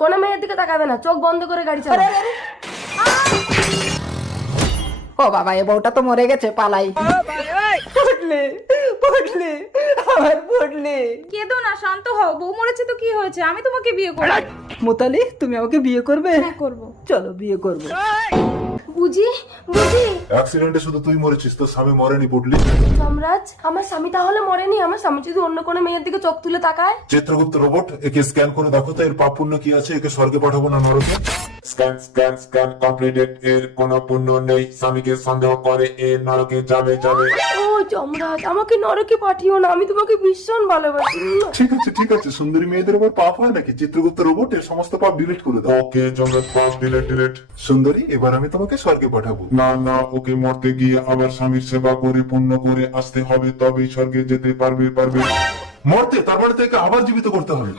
কোনো মেয়ের দিকে তাকাবে না, চোখ বন্ধ করে গাড়ি চালাবে। ও বাবা, এ বউটা তো মরে গেছে, পালাই। পটলে পটলে আমার পটলে। কেঁদো না, শান্ত হও। বউ মরেছে তো কি হয়েছে, আমি তোমাকে বিয়ে করব। মোতালি, তুমি আমাকে বিয়ে করবে? হ্যাঁ করব। চলো বিয়ে করবো। বুঝি বুঝি অ্যাক্সিডেন্টে শুধু তুই মরেছিস, তোর স্বামী মরেনি পুটলি। যমরাজ, আমার স্বামী তাহলে মরেনি? আমার স্বামী যদি অন্য কোনো মেয়ের দিকে চোখ তুলে তাকায়? চিত্রগুপ্ত রোবট, একে স্ক্যান করে দেখো তো এর পাপ পুণ্য কি আছে, একে স্বর্গে পাঠাবো না নরকে। Scan scan scan completed. এর কোনো পুণ্য নেই, স্বামীকে সন্দেহ করে এ নরকে যাবে যাবে। ও যমরাজ, আমাকে নরকে পাঠিও না, আমি তোমাকে ভীষণ ভালোবাসি। ঠিক আছে, সুন্দরী মেয়েদের উপর পাপ হয় নাকি? চিত্রগুপ্ত রোবট, এর সমস্ত পাপ ডিলিট করে দাও। ওকে জমরাজ, পাপ ডিলেট ডিলেট। সুন্দরী, এবার আমি তোমাকে স্বর্গে পাঠাবো। না না, ওকে মরতে গিয়ে আবার স্বামীর সেবা করে পুণ্য করে আসতে হবে, তবেই স্বর্গে যেতে পারবে। মরতে, তার মানে তো একে আবার জীবিত করতে হবে।